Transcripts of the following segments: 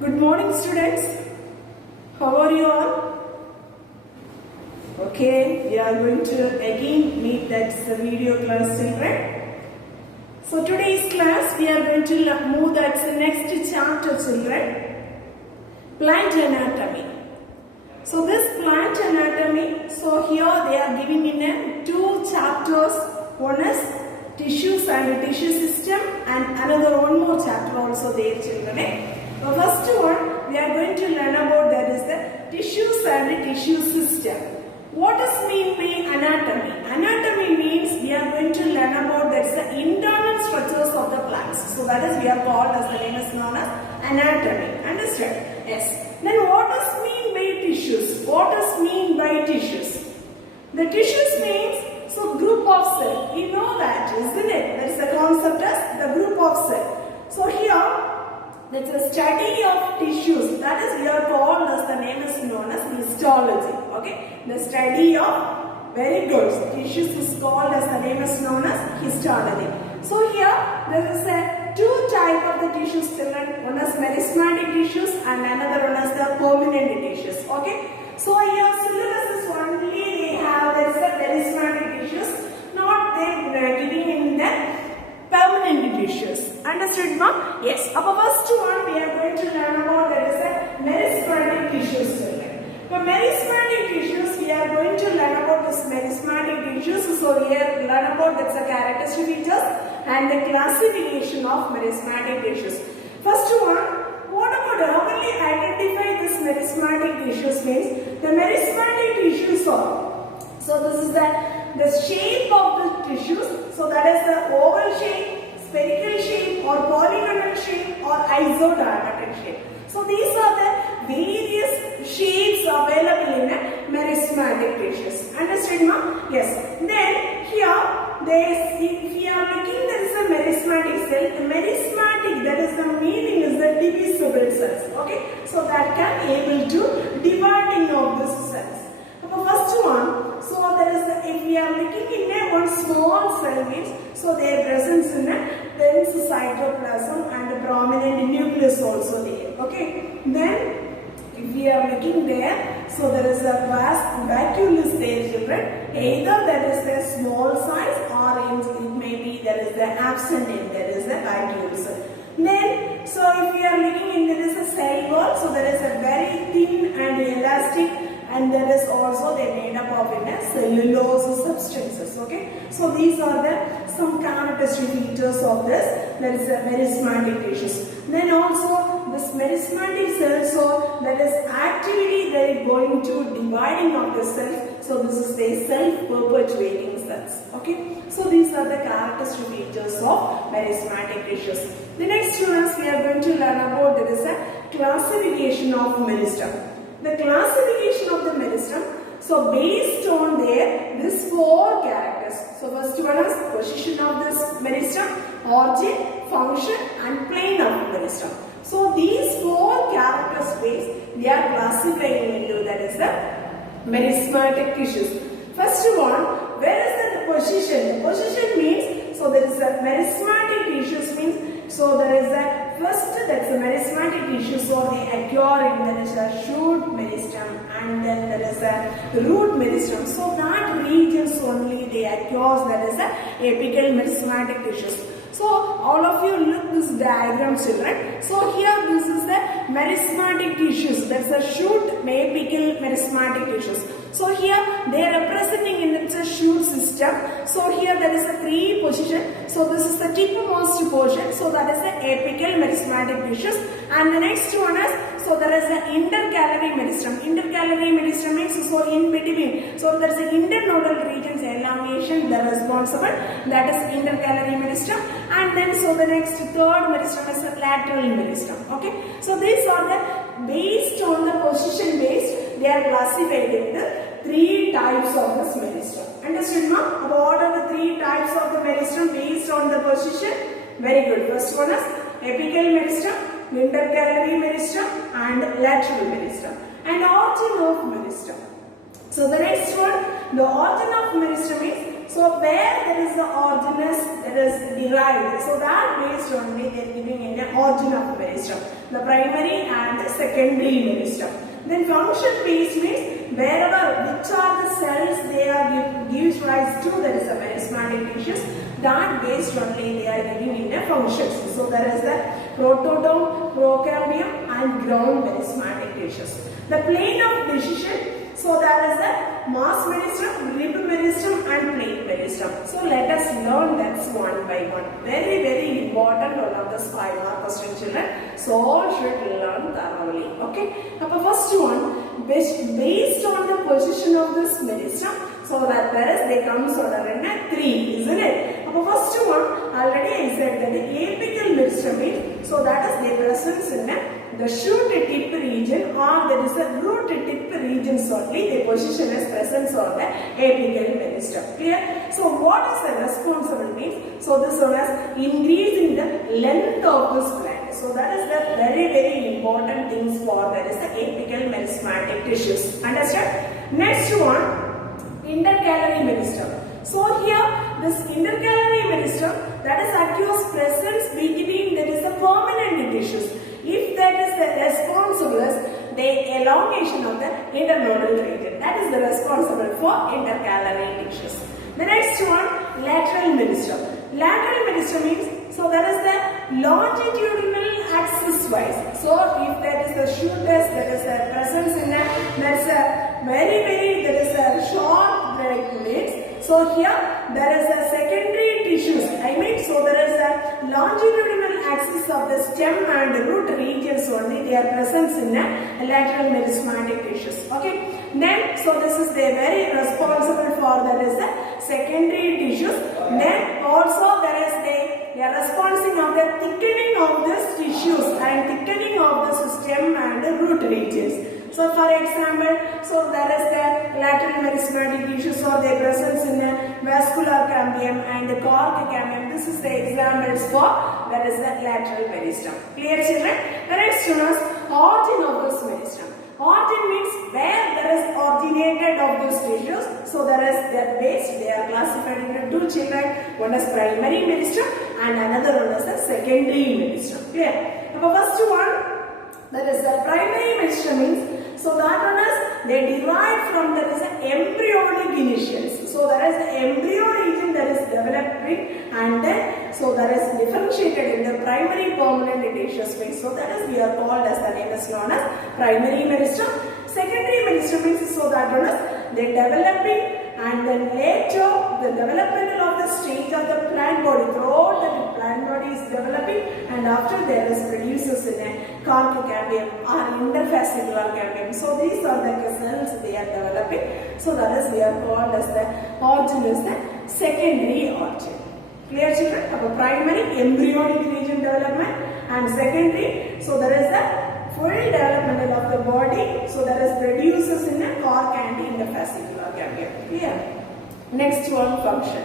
Good morning, students. How are you all? Okay, we are going to again meet that video class, children. So today's class we are going to move that next chapter, children. Plant anatomy. So this plant anatomy, so here they are giving in two chapters. One is tissues and tissue system, and another one more chapter also there, children. The first one we are going to learn about, that is the tissues and tissue system. What does mean by anatomy? Anatomy means we are going to learn about, that is the internal structures of the plants. So that is we are called, as the name is known as anatomy. Understand? Yes. Then what does mean by tissues? What does mean by tissues? The tissues means, so group of cell. You know that, isn't it? That is the concept as the group of cell. So here, that's a study of tissues. That is we are called, as the name is known as histology. Okay, the study of, very good, tissues is called, as the name is known as histology. So here there is a two type of the tissues, children. One is meristematic tissues and another one is the permanent tissues. Okay, so here syllabus is only they have, that is the meristematic tissues, not they giving in the permanent tissues. Understood, ma'am? Yes. Our first one we are going to learn about, that is the meristematic tissues, children. For meristematic tissues, we are going to learn about this meristematic tissues. So here learn about that's the characteristic features and the classification of meristematic tissues. First one, what about how will we identify this meristematic tissues means? The meristematic tissues are, so this is the shape of the tissues. So that is the oval shape, spherical shape, or polygonal shape, or isodiametric shape. So these are the various shapes available in meristematic tissues. Understood, ma'am? Yes. Then here, if we are looking, there is a meristematic cell. Meristematic, that is the meaning is the divisible cells. Okay, so that can able to dividing of these cells. Now, first one, so there is if we are looking in one small cell means, so their presence in a dense cytoplasm and a prominent nucleus also there. Okay, then if we are looking there, so there is a vast vacuole is there, children. Either there is the small size or it may be there is the absent end, there is the vacuole. Then, so if we are looking in, there is a cell wall, so there is a very thin and elastic, and there is also they made up of cellulose substances. Okay, so these are the some characteristic features of this. There is a meristematic tissues. Then also this meristematic cells, so that is actively they are going to dividing of the cells. So this is the self-perpetuating cells. Okay, so these are the characteristic features of meristematic tissues. The next ones we are going to learn about, there is a classification of meristem. The classification of the meristem, so based on these four characters. So first one is position of this meristem, origin, function and plane of meristem. So these four characters based, we are classifying into, that is the meristematic tissues. First one, where is the position? The position means, so there is a meristematic tissues means, so there is a first, that's the meristematic tissues, so they occur in, there is a shoot meristem and then there is a root meristem. So that regions only they occurs, that is the apical meristematic tissues. So all of you look this diagram, children. So here this is the meristematic tissues, that's a shoot apical meristematic tissues. So here they are representing in the shoot system. So here there is a three position. So this is the tipmost portion. So that is the apical meristematic tissues. And the next one is, so there is an intercalary meristem. Intercalary meristem means, so in between. So there is an internodal regions elongation that is responsible. That is intercalary meristem. And then so the next third meristem is the lateral meristem. Okay. So these are the based on the position based. They are classified into three types of this meristem. Understood, ma'am? What are the three types of the meristem based on the position? Very good. First one is apical meristem, intercalary meristem and lateral meristem. And origin of meristem. So the next one, the origin of meristem is, So where there is the originus, there is derived. So that based only they are giving in the origin of the meristem, the primary and the secondary meristem. Then function based means wherever which are the cells they are gives rise to, there is a meristematic tissues. That based only they are giving in the functions. So there is the protodome, procambium and ground meristematic tissues. The plane of decision. So there is the mass meristem, rib meristem and plate meristem. So let us learn that one by one. Very, very important one of the 5 mark question, children. So all should learn thoroughly. Okay. Now first one, based on the position of this meristem, so that whereas they comes order in a 3, isn't it? Now first one, already I said that the apical meristem means, so that is the presence in the shoot tip region, or there is a root tip region only, the position as presence on the apical meristem. Clear? So what is the responsible means? So this one is increasing the length of this gland. So that is the very, very important things for that is the apical meristematic tissues. Understand? Next one, intercalary meristem. So here this intercalary meristem, that is aqueous presence between there is the permanent tissues. If that is the responsible as the elongation of the internodal region, that is the responsible for intercalary tissues. The next one, lateral meristem. Lateral meristem means, so that is the longitudinal axis wise. So if that is the shoot test, that is the presence in a, that's a very, there is a short legs. So here there is a secondary tissues. So there is a longitudinal axis of the stem and root regions only. They are present in a lateral meristematic tissues. Okay. Then so this is the very responsible for there is a secondary tissues. Then also there is they are responding of the thickening of these tissues and thickening of the stem and root regions. So for example, so there is the lateral meristematic tissues or their presence in the vascular cambium and the cork cambium. This is the examples for that is the lateral meristem. Clear, children? The next one is origin of this meristem. Origin means where there is originated of these tissues. So there is their base. They are classified into 2 children. One is primary meristem and another one is the secondary meristem. Clear? Now first one, that is the primary meristem means, so that one is they derive from there is an embryonic initials. So there is the embryo region that is developing and then so that is differentiated in the primary permanent tissue space. So that is we are called as the name is known as primary meristem. Secondary meristem means so that one is they developing and then later the developmental of the stage of the plant body. Throughout the plant body is developing and after there is produces in a cork cambium or interfascicular cambium. So these are the cells they are developing. So that is we are called as the origin is the secondary origin. Clear, children? Our primary embryonic region development and secondary. So there is the full development of the body. So that is produces in a cork and interfascicular cambium. Clear? Next one, function.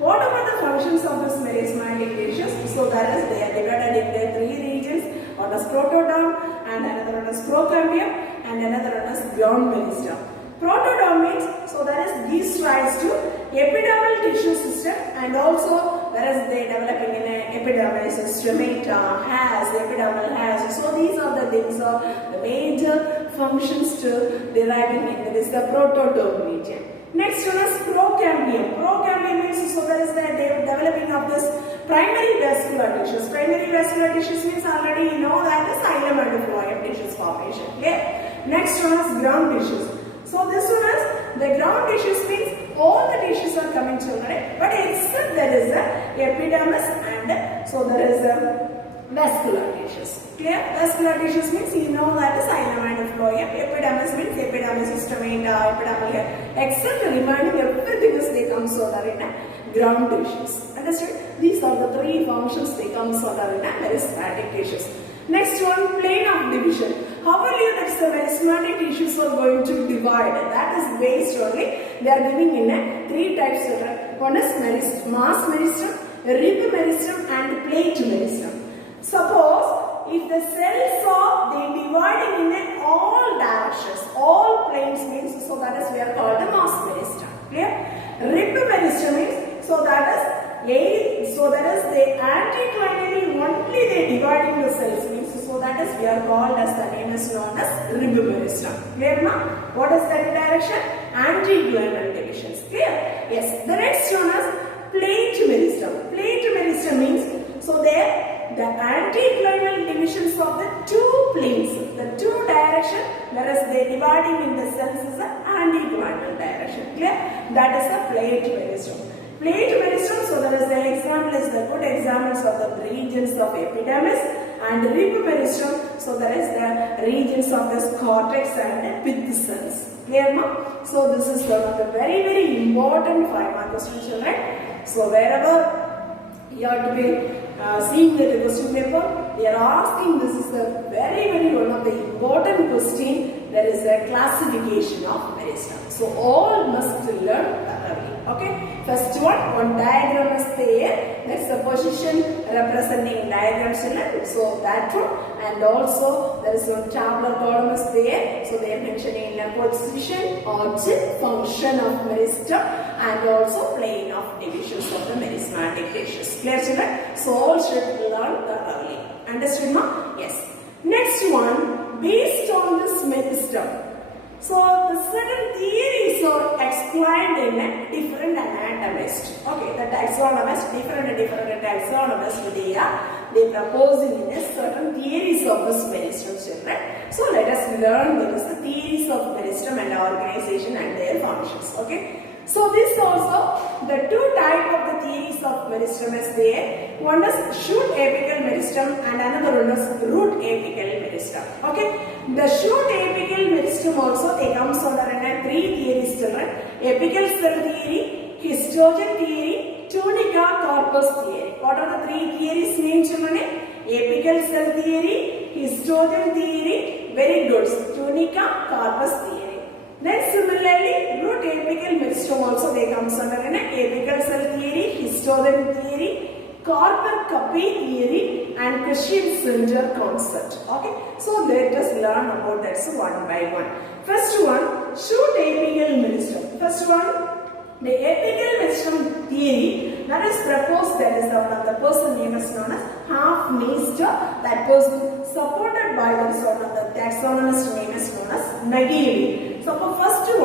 What about the functions of this meristematic tissues? So that is they are divided into 3 regions. One is protodome and another one is procambium and another one is ground meristem. Protodome means so that is gives rise to epidermal tissue system and also there is they developing in an epidermis, stomata, hairs, epidermal hairs. So these are the things of the major functions to deriving in this the protodome region. Next one is procambium. Procambium means so there is the developing of this primary vascular tissues. Primary vascular tissues means already you know that is xylem and phloem tissues formation. Okay. Next one is ground tissues. So this one is the ground tissues means all the tissues are coming children, but except there is the epidermis and so there is the vascular tissues. Clear? Vascular tissues means you know that is xylem and phloem. Epidermis means epidermis, stomata, epidermal hair. Except the remaining everything is they come so that in ground tissues. Understood? These are the 3 functions they come so that in meristematic tissues. Next one, plane of division. How will you that the meristematic tissues are going to divide? That is based only. They are giving in a 3 types children. One is mass meristem, rib meristem and plate meristem. Suppose if the cells are they dividing in all directions, all planes means so that is we are called the mass meristem. Clear? Rib meristem means, so that is the anticlinally only they dividing the cells means, so that is we are called as the name is known as rib meristem. Clear now? What is that direction? Anticlinal divisions. Clear? Yes. The next one is plate meristem. Plate meristem means, so there the anticlinal divisions of the two planes, the two direction, whereas they dividing in the cells is the anticlinal direction. Clear? That is the plate meristem. Plate meristem, so there is the example is the good examples of the regions of epidermis, and rib meristem, so there is the regions of the cortex and pith cells. Clear now? So this is one of the very important 5 mark question, children. So wherever you have to be seeing the question paper, they are asking, this is a very one of the important question. There is a classification of meristem. So all must learn thoroughly. Okay. First one diagram is there. That's the position representing diagram, children. So that one, and also there is one tabular column is there. So they are mentioning the position, origin, function of meristem, and also plane of divisions of the merismatic tissues. Clear, children? So all should learn thoroughly. Understood now? Yes. Next one, based on this meristem, so the certain theories are explained in a different anatomist. Okay, the taxonomist, different taxonomists they proposing in a certain theories of this meristem, children. So let us learn the theories of meristem and organization and their functions. Okay. So this also, the two type of the theories of meristem is there. One is shoot apical meristem and another one is root apical meristem. Okay. The shoot apical meristem also they comes under 3 theories, children. Apical cell theory, histogen theory, tunica corpus theory. What are the 3 theories named, children? Apical cell theory, histogen theory, very good. Tunica corpus theory. Then similarly, root apical meristem also they comes under an apical cell theory, histogen theory, Carpenter-Cappi theory, and Christian center concept. Okay, so let us learn about that one by one. First one, shoot apical meristem. First one, the apical meristem theory that is proposed, that is the person name is known as Hofmeister. That person supported by the taxonomist name is known as Nagieri. So for first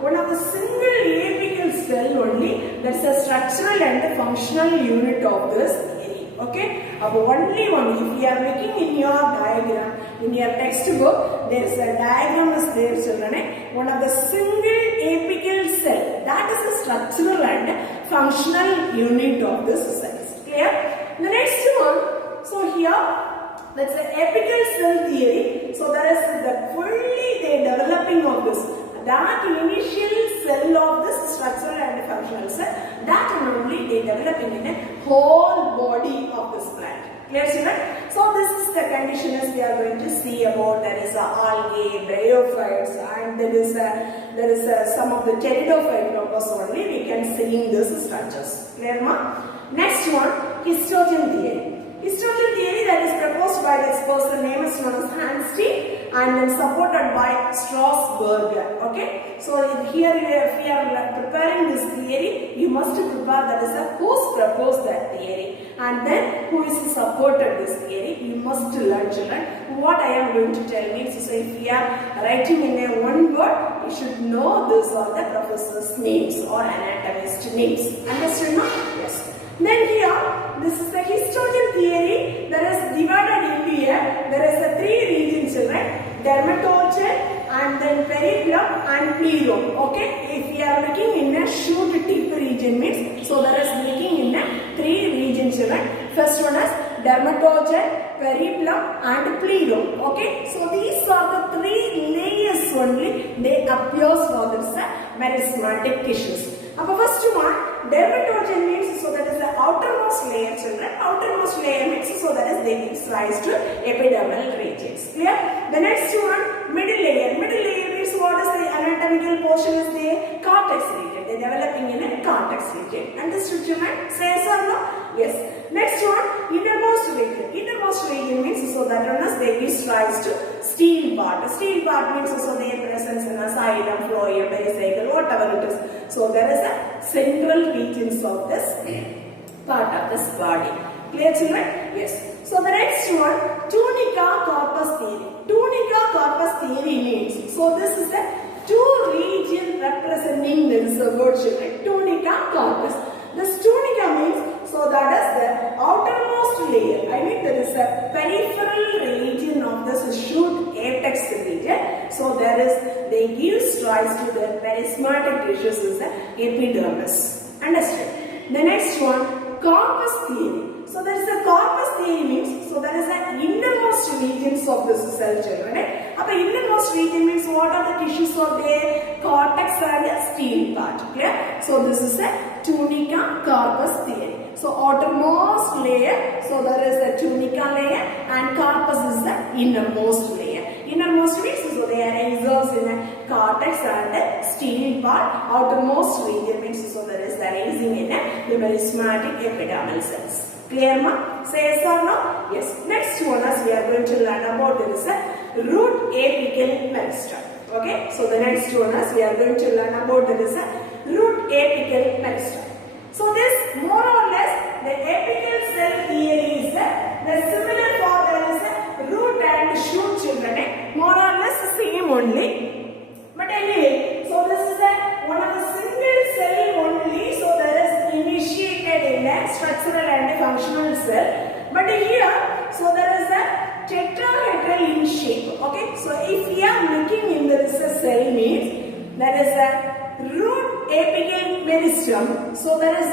one of the single apical cell only, that's a structural and functional unit of this theory. Okay, only one. If you are making in your diagram, in your textbook, there is a diagram is there, children. One of the single apical cell, that is the structural and functional unit of this cells. Clear? The next one, so here, that's the apical cell theory. So there is the fully developing of this. That initial cell of this structural and functional cell, that only they developing in a whole body of this plant. Clear, children? So this is the condition as we are going to see about. There is algae, bryophytes, and there is some of the pteridophyte members only we can see in these structures. Clear, ma? Next one, histogen theory. Histogen theory that is proposed by this person name is known as Hansteen and then supported by Strasberger. Okay, so here if we are preparing this theory, you must prepare that is who's proposed that theory and then who is supported this theory. You must learn, children. What I am going to tell means, so if we are writing in a one word, you should know this or the professor's names or anatomist names. Understood now? Yes. Then here, this is the histogen theory that is divided into there is a 3 regions, right? Dermatogen and then periplum and pleuro. Okay, if we are looking in a shoot tip region means, so there is looking in a 3 regions, right? First one is dermatogen, periplum and pleuro. Okay, so these are the 3 layers only they appears for this merismatic tissues. First one, dermatogen means, so that is the outermost layer, children. Outermost layer means, so that is they gives rise to epidermal regions. Clear? The next one, middle layer. Middle layer means what is the anatomical portion is the cortex region. They are developing in a cortex region. Understood, children? Say so, no? Yes. Next one, innermost region. Innermost region means so that one is they gives rise to steel part. Steel part means also their presence in a xylem, phloem, pericycle, whatever it is. So there is a central regions of this part of this body. Clear, children? Yes. So the next one, tunica corpus theory. Tunica corpus theory means, so this is a two region representing the word, children. Tunica corpus. This tunica means, so that is the outermost layer. I mean there is a peripheral region of this shoot apex region. So there is, they give rise to the perismatic tissues is the epidermis. Understand? The next one, corpus theory. So there is a corpus theory means, so there is an innermost regions of this cell, children. Right? Innermost region means what are the tissues of there? Cortex and the steel part. Clear? So this is a tunica corpus theory. So outermost layer, so there is a tunica layer and corpus is the innermost layer. Innermost means, so they are reserves in a cortex and the steel part. Outermost region means, so there is the raising in a merismatic epidermal cells. Clear, ma? Say yes or no? Yes. Next one is we are going to learn about there is a root apical meristem. Okay. So the next one is we are going to learn about there is a root apical meristem. So this more or less the apical cell theory is the similar for there is a root and shoot, children. More or less the same only. But anyway, so this is a one of the single cell only. So there is initiated in a structural and a functional cell. But here, so there is a tetrahedral in shape. Okay. So if we are looking in this cell means there is a root apical meristem. So there is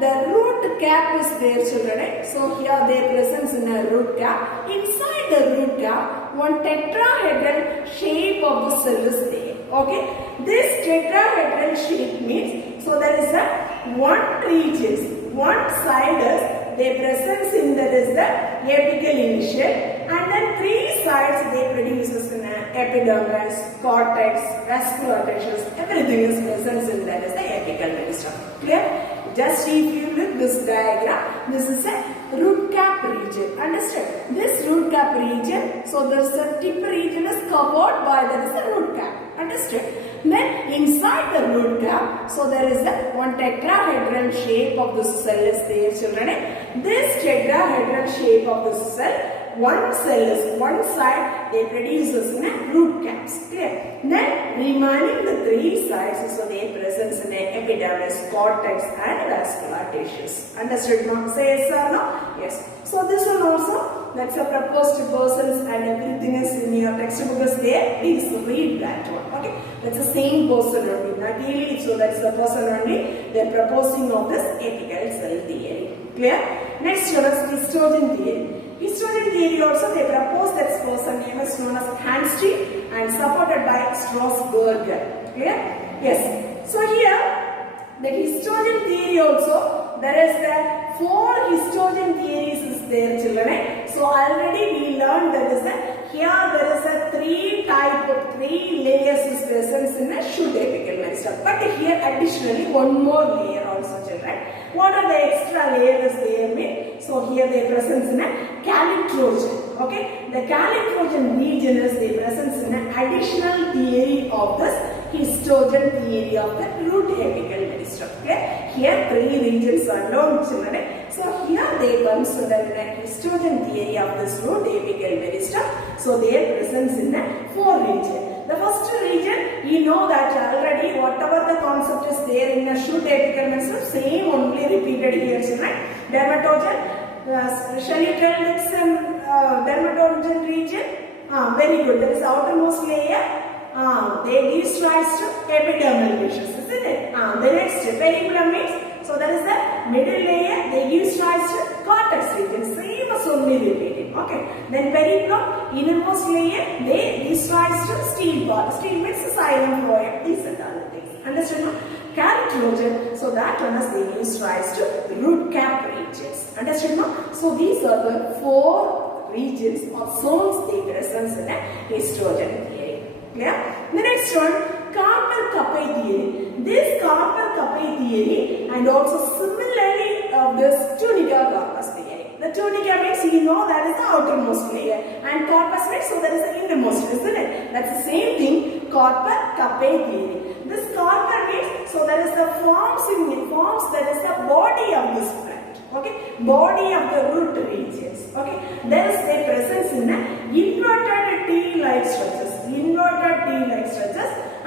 the root cap is there, children. So here their presence in a root cap. Inside the root cap, one tetrahedral shape of the cell is there. Okay. This tetrahedral shape means, so there is a one region, one side is their presence in that is the apical initial, and then three sides they produces in epidermis, cortex, vascular tissues, everything is present in that is the apical meristem. Clear? Just if you look this diagram, this is a root cap region. Understand? This root cap region, so there's a tip region is covered by that is a root cap. Understand? Then inside the root cap, so there is a one tetrahedral shape of this cell is there, children. This tetrahedral shape of this cell, one cell is one side, they produces in a root caps. Clear? Then remaining the three sides, so they presence in a epidermis, cortex and vascular tissues. Understood, ma'am? Say yes or no? Yes. So this one also, that's a proposed persons and everything is in your textbook is there. Please read that one. Okay. That's the same person only. Not really, so that's the person only. They are proposing of this apical cell theory. Clear? Next one is histogen theory. Histogen theory also they propose that person name is known as Hanstein and supported by Strasberger. Clear? Yes. So here the histogen theory also there is the four histogen theories is there, children. So already we learned that is that here there is a three layers is present in a shoot apical meristem. But here additionally one more layer also, children. What are the extra layers there mean? So here they presence in a calyptrogen. Okay, the calyptrogen region is the presence in an additional theory of this histogen theory of the root apical meristem. Okay, here three regions are known, children. So here they consider the histogen theory of this root apical meristem. So their presence in the four regions. The first region, you know that already whatever the concept is there in the shoot apical meristem, same only repeated here, children. Dermatogen, skeletal dermatogen region. Very good. There is outermost layer. They give rise to epidermal tissues, isn't it? The next periplum means, so there is the middle layer. They give rise to cortex region. Same as only repeated. Okay. Then periplum, innermost layer. They give rise to steel part. Steel means xylem, phloem, these and other things. Understand? Calyptrogen. So that one is they give rise to root cap regions. Understand? So these are the four regions or zones they present in a histogen theory. Clear? The next one, Carpel-Kapay theory. This Carpel-Kapay theory and also similarly of this tunica corpus theory. The tunica means you know that is the outermost layer, and corpus means so that is the innermost, isn't it? That's the same thing. Carpa capae theory. This carpa means so that is the forms that is the body of this plant. Okay, body of the root regions. Okay, there is a presence in inverted T-like structures.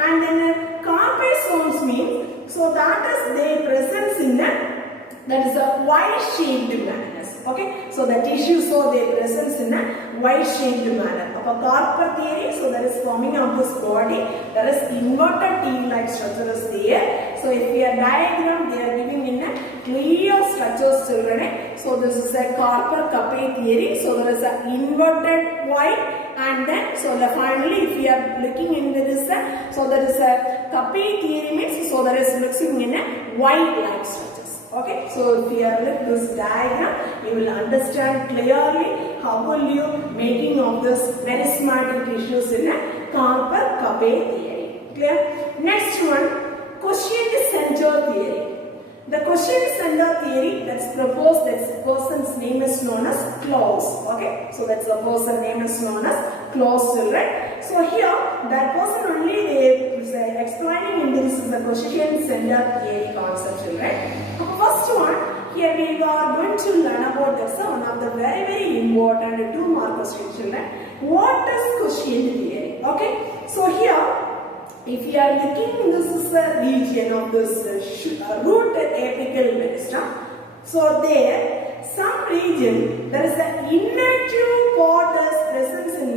And then carpae means so that is their presence in that is a Y-shaped manner. Okay, so the tissues show their presence in a Y-shaped manner. Of a carpa theory, so that is forming of this body, there is inverted T-like structure is there. So if we are diagram, they are giving in a clear structures, children. So this is a carpa capae theory. So there is an inverted Y. And then, so finally, if we are looking into this, so there is a capae theory means, so there is mixing in a Y-like structures. Okay, so if you are with this diagram, you will understand clearly how will you making of this merismatic tissues in a carpa capae theory. Clear? Next one, quotient center theory. The quotient center theory that's proposed, that person's name is known as Claus. Okay, so that's the person name is known as Claus, children. So here, that person only is explaining in this is the quotient center theory concept, children. First one, here we are going to learn about this one of the very important 2-mark question, children. What is quotient theory? Okay, so here, if you are looking, this is a region of this root apical meristem. So there, some region, there is an inactive part is presence in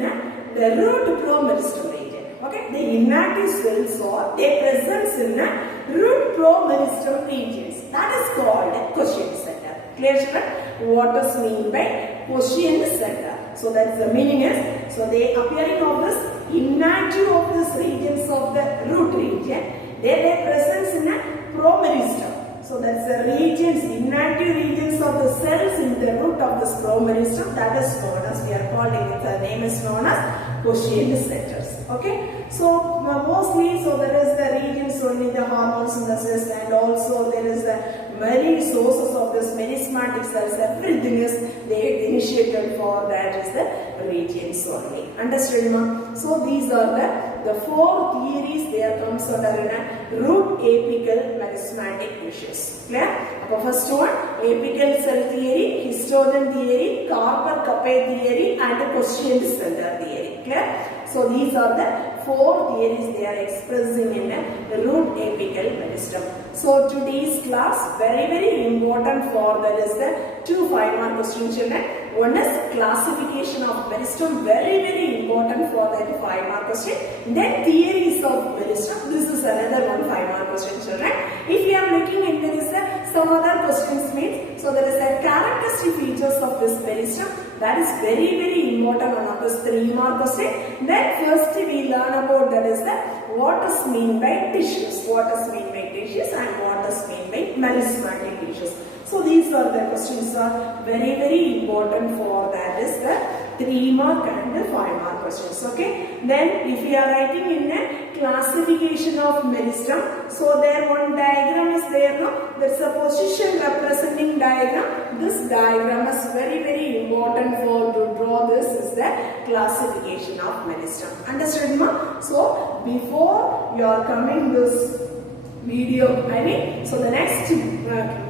the root promeristem region. Okay, the inactive cells or their presence in the root promeristem regions. That is called quotient center. Clear, children? What does mean by quotient center? So that's the meaning is, so they appearing of this inactive of this regions of the root region, their presence in a promeristem. So that's the regions, inactive regions of the cells in the root of this promeristem, that is known as, we are calling it, the name is known as quotient centers. Okay, so mostly, so there is the regions only the hormone synthesis, and also there is the many sources of this merismatic cells. Everything is they initiated for that is the regions only. Understood, ma? So these are the 4 theories. They are comes under in a root apical merismatic tissues. Clear? First one, apical cell theory, histogen theory, carpa capae theory, and quotient center theory. Clear? So these are the 4 theories they are expressing in the root apical meristem. So today's class very important for that is the 2 5-mark questions, children. One is classification of meristem, very important for that 5-mark question. Then theories of meristem. This is another 1 5-mark question, children. If we are looking into this, some other questions means, so there is a characteristic features of this meristem. That is very important one of this 3-mark question. Then first we learn about that is the what is mean by tissues, what is mean by tissues, and what is mean by merismatic tissues. So these are the questions are very important for that is the 3-mark and the 5-mark questions. Okay. Then if you are writing in a classification of meristem, so there one diagram is there. No, that's a position representing diagram. This diagram is very important for to draw. This is the classification of meristem. Understood, ma? So before you are coming this video, so the next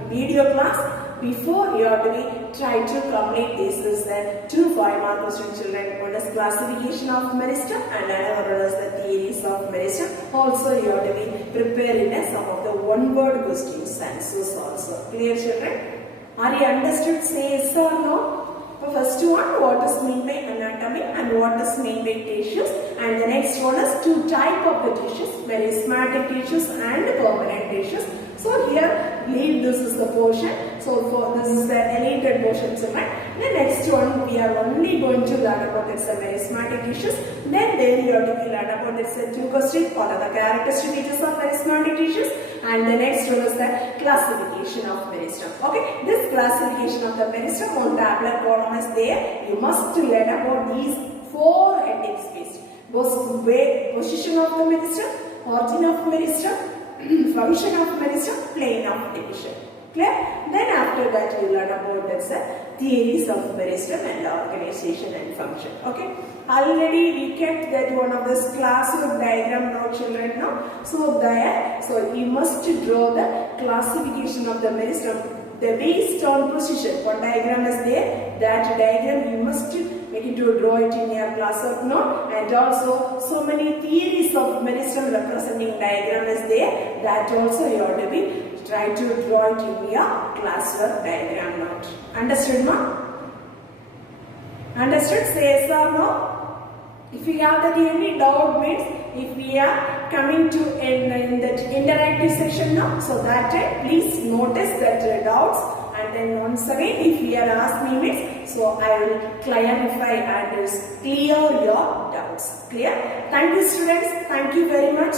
video class, before you have to be try to complete this is the 2 5-mark question, children. One is classification of meristem and another is the theories of meristem. Also you have to be preparing some of the 1-word questions answers also. Clear, children? Are you understood? Say yes or no? First one, what is mean by anatomy and what is mean by tissues, and the next one is 2 type of the tissues, merismatic tissues and permanent tissues. So here, leave this is the portion. So for this is the deleted portion, children. The next one we are only going to learn about its merismatic tissues. Then you have to learn about its 2 questions, what are the characteristic features of merismatic tissues, and the next one is the classification of meristem. Okay, this classification of the meristem on tabular column is there. You must learn about these 4 headings based. Position of the meristem, origin of meristem, function of meristem, plane of division. Clear? Then after that you learn about the theories of meristem and organization and function. Okay. Already we kept that one of this classwork diagram now, children. No. So you must draw the classification of the meristem. The based on position. One diagram is there. That diagram you must make it to draw it in your classwork note. And also so many theories of meristem representing diagram is there. That also you have to be try to draw it in your classwork diagram note. Understood, ma? Understood? Say yes or no? If you have any doubt, means if we are coming to in that interactive section now, so that please notice that doubts, and then once again if we are asked me means, so I will clarify and clear your doubts. Clear? Thank you, students. Thank you very much.